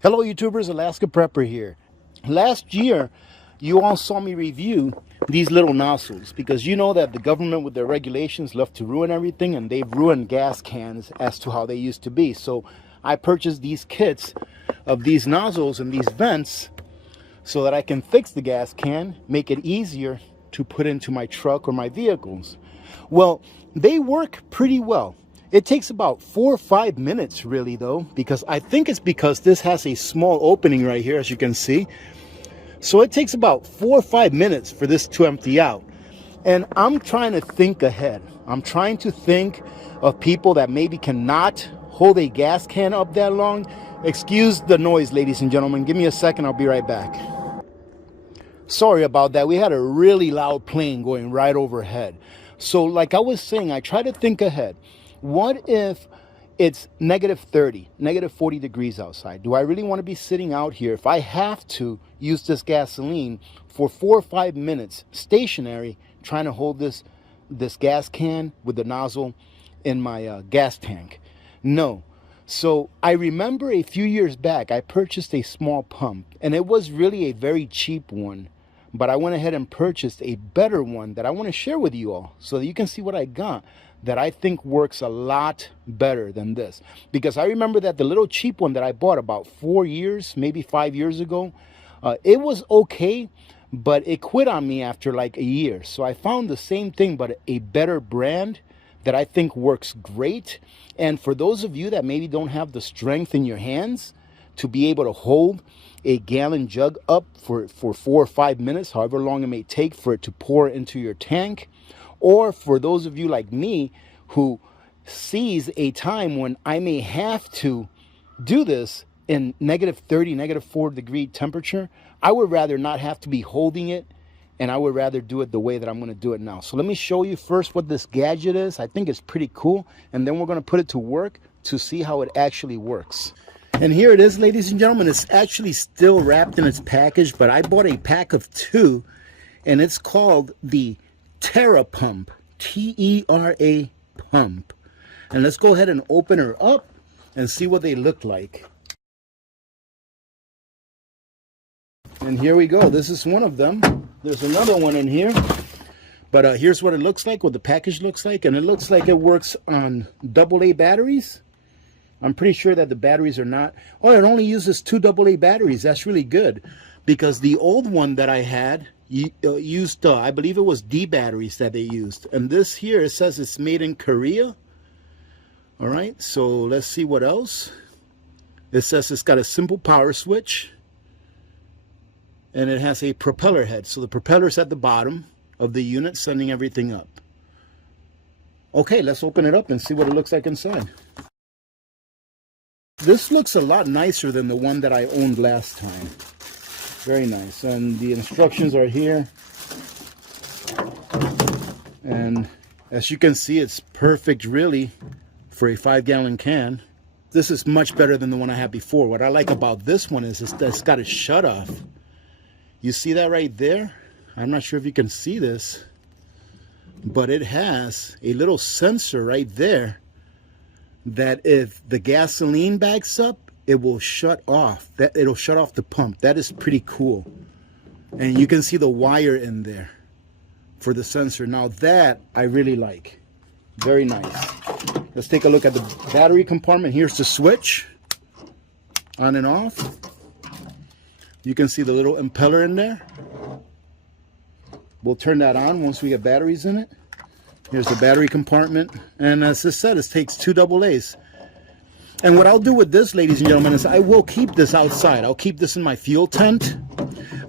Hello YouTubers, Alaska Prepper here. Last year, you all saw me review these little nozzles because you know that the government with their regulations love to ruin everything, and they've ruined gas cans as to how they used to be. So I purchased these kits of these nozzles and these vents so that I can fix the gas can, make it easier to put into my truck or my vehicles. Well, they work pretty well. It takes about 4 or 5 minutes really though, because I think it's because this has a small opening right here, as you can see. So it takes about 4 or 5 minutes for this to empty out. And I'm trying to think ahead. I'm trying to think of people that maybe cannot hold a gas can up that long. Excuse the noise, ladies and gentlemen. Give me a second, I'll be right back. Sorry about that. We had a really loud plane going right overhead. So like I was saying, I try to think ahead. What if it's negative 30, negative 40 degrees outside? Do I really want to be sitting out here if I have to use this gasoline for 4 or 5 minutes stationary trying to hold this gas can with the nozzle in my gas tank? No. So I remember a few years back, I purchased a small pump, and it was really a very cheap one. But I went ahead and purchased a better one that I want to share with you all so that you can see what I got that I think works a lot better than this. Because I remember that the little cheap one that I bought about 4 years, maybe 5 years ago, it was okay, but it quit on me after like a year. So I found the same thing, but a better brand that I think works great. And for those of you that maybe don't have the strength in your hands to be able to hold a gallon jug up for 4 or 5 minutes, however long it may take for it to pour into your tank, or for those of you like me who sees a time when I may have to do this in negative 30, negative 4 degree temperature, I would rather not have to be holding it, and I would rather do it the way that I'm going to do it now. So let me show you first what this gadget is. I think it's pretty cool, and then we're going to put it to work to see how it actually works. And here it is, ladies and gentlemen. It's actually still wrapped in its package, but I bought a pack of 2, and it's called the Terra pump, T-E-R-A pump. And let's go ahead and open her up and see what they look like. And here we go. This is one of them. There's another one in here. But here's what it looks like, what the package looks like. And it looks like it works on AA batteries. I'm pretty sure that the batteries are not... Oh, it only uses 2 AA batteries. That's really good. Because the old one that I had used, I believe it was D batteries that they used. And this here, it says it's made in Korea. All right, so let's see what else. It says it's got a simple power switch. And it has a propeller head. So the propeller's at the bottom of the unit, sending everything up. Okay, let's open it up and see what it looks like inside. This looks a lot nicer than the one that I owned last time. Very nice. And the instructions are here. And as you can see, it's perfect really for a 5-gallon can. This is much better than the one I had before. What I like about this one is it's got a shut off. You see that right there? I'm not sure if you can see this, but it has a little sensor right there that if the gasoline backs up, it will shut off. It'll shut off the pump. That is pretty cool. And you can see the wire in there for the sensor. Now that I really like. Very nice. Let's take a look at the battery compartment. Here's the switch. On and off. You can see the little impeller in there. We'll turn that on once we get batteries in it. Here's the battery compartment. And as I said, it takes 2 AA's. And what I'll do with this, ladies and gentlemen, is I will keep this outside. I'll keep this in my fuel tent.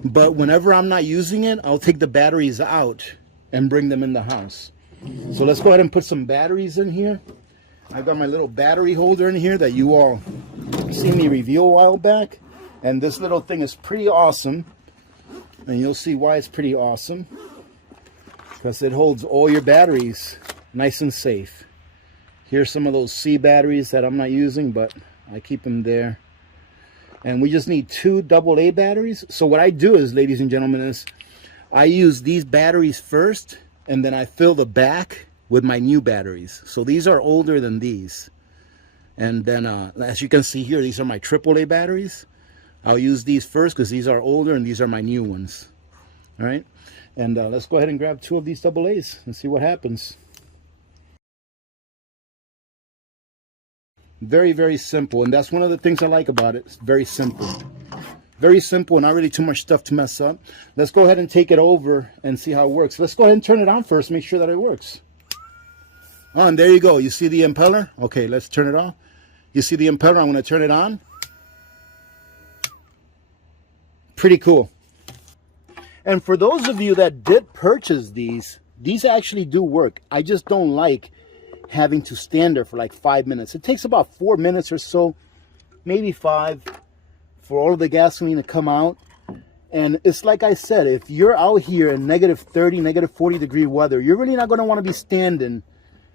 But whenever I'm not using it, I'll take the batteries out and bring them in the house. So let's go ahead and put some batteries in here. I've got my little battery holder in here that you all seen me review a while back. And this little thing is pretty awesome. And you'll see why it's pretty awesome. Because it holds all your batteries nice and safe. Here's some of those C batteries that I'm not using, but I keep them there. And we just need 2 AA batteries. So what I do is, ladies and gentlemen, is I use these batteries first, and then I fill the back with my new batteries. So these are older than these. And then, as you can see here, these are my AAA batteries. I'll use these first because these are older and these are my new ones. All right, and let's go ahead and grab 2 of these AA's and see what happens. Very, very simple, and that's one of the things I like about it. It's very simple. Very simple, and not really too much stuff to mess up. Let's go ahead and take it over and see how it works. Let's go ahead and turn it on first, make sure that it works. Oh, and there you go. You see the impeller? Okay, let's turn it off. You see the impeller? I'm going to turn it on. Pretty cool. And for those of you that did purchase these actually do work. I just don't like having to stand there for like 5 minutes. It takes about 4 minutes or so, maybe 5, for all of the gasoline to come out. And it's like I said, if you're out here in -30, -40 degree weather, you're really not going to want to be standing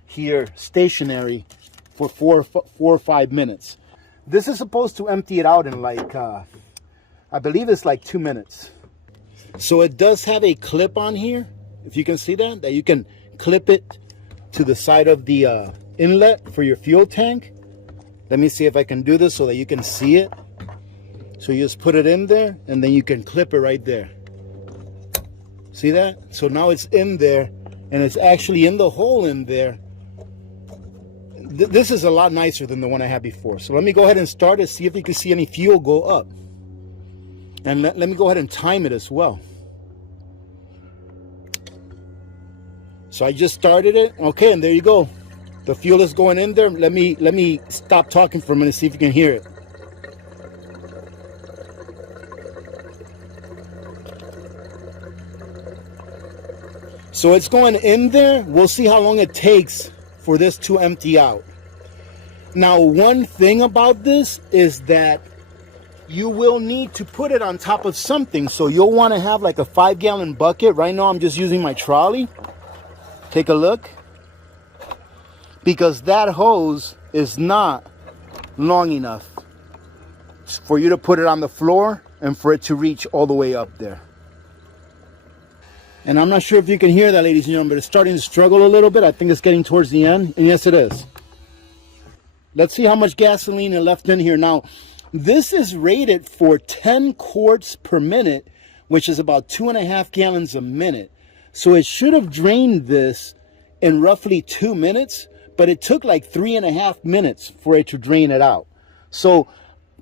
here stationary for 4 or 5 minutes. This is supposed to empty it out in like, I believe it's like 2 minutes. So it does have a clip on here, if you can see that you can clip it to the side of the inlet for your fuel tank. Let me see if I can do this so that you can see it. So you just put it in there and then you can clip it right there. See that? So now it's in there and it's actually in the hole in there. This is a lot nicer than the one I had before. So let me go ahead and start it, see if you can see any fuel go up. And let me go ahead and time it as well. So I just started it. Okay, and there you go. The fuel is going in there. Let me stop talking for a minute, see if you can hear it. So it's going in there. We'll see how long it takes for this to empty out. Now, one thing about this is that you will need to put it on top of something. So you'll want to have like a 5-gallon bucket. Right now I'm just using my trolley. Take a look. Because that hose is not long enough for you to put it on the floor and for it to reach all the way up there. And I'm not sure if you can hear that, ladies and gentlemen, but it's starting to struggle a little bit. I think it's getting towards the end. And yes, it is. Let's see how much gasoline is left in here. Now, this is rated for 10 quarts per minute, which is about 2.5 gallons a minute. So it should have drained this in roughly 2 minutes, but it took like 3.5 minutes for it to drain it out. So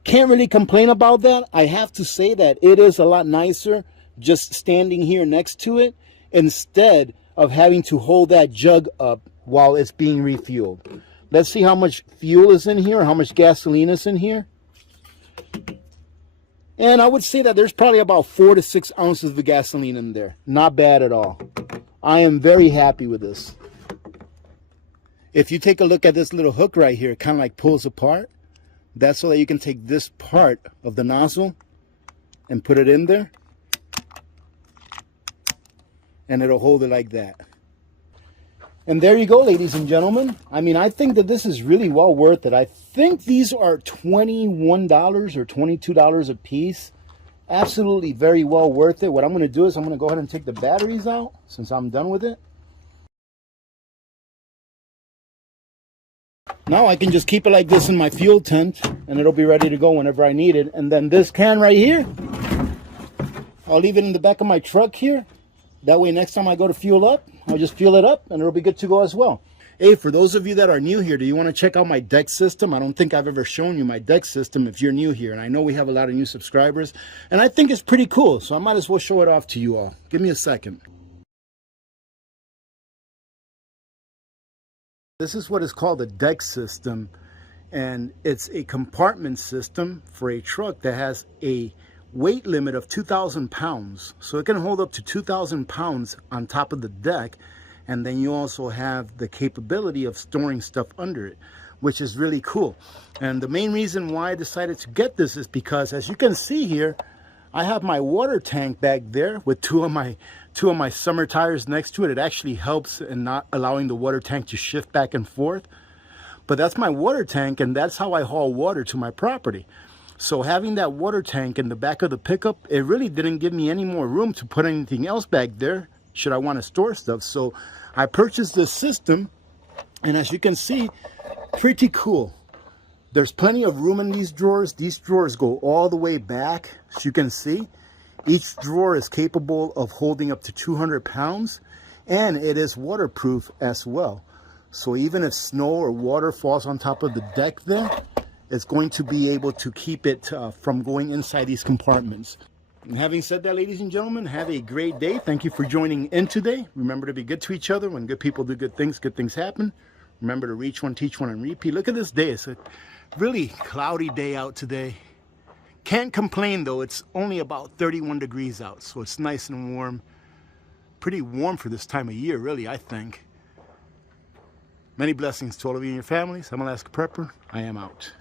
can't really complain about that. I have to say that it is a lot nicer just standing here next to it instead of having to hold that jug up while it's being refueled. Let's see how much fuel is in here, how much gasoline is in here. And I would say that there's probably about 4 to 6 ounces of gasoline in there. Not bad at all. I am very happy with this. If you take a look at this little hook right here, it kind of like pulls apart. That's so that you can take this part of the nozzle and put it in there. And it'll hold it like that. And there you go, ladies and gentlemen. I mean, I think that this is really well worth it. I think these are $21 or $22 a piece. Absolutely very well worth it. What I'm going to do is I'm going to go ahead and take the batteries out since I'm done with it. Now I can just keep it like this in my fuel tent and it'll be ready to go whenever I need it. And then this can right here, I'll leave it in the back of my truck here. That way next time I go to fuel up, I'll just fuel it up and it'll be good to go as well. Hey, for those of you that are new here, do you want to check out my deck system? I don't think I've ever shown you my deck system if you're new here. And I know we have a lot of new subscribers. And I think it's pretty cool. So I might as well show it off to you all. Give me a second. This is what is called a deck system. And it's a compartment system for a truck that has a weight limit of 2,000 pounds. So it can hold up to 2,000 pounds on top of the deck. And then you also have the capability of storing stuff under it, which is really cool. And the main reason why I decided to get this is because, as you can see here, I have my water tank back there with two of my summer tires next to it. It actually helps in not allowing the water tank to shift back and forth. But that's my water tank, and that's how I haul water to my property. So having that water tank in the back of the pickup, it really didn't give me any more room to put anything else back there should I want to store stuff. So I purchased this system, and as you can see, pretty cool. There's plenty of room in these drawers. These drawers go all the way back, as you can see. Each drawer is capable of holding up to 200 pounds, and it is waterproof as well. So even if snow or water falls on top of the deck there, it's going to be able to keep it from going inside these compartments. And having said that, ladies and gentlemen, have a great day. Thank you for joining in today. Remember to be good to each other. When good people do good things happen. Remember to reach one, teach one, and repeat. Look at this day. It's a really cloudy day out today. Can't complain though. It's only about 31 degrees out, so it's nice and warm. Pretty warm for this time of year, really, I think. Many blessings to all of you and your families. I'm Alaska Prepper. I am out.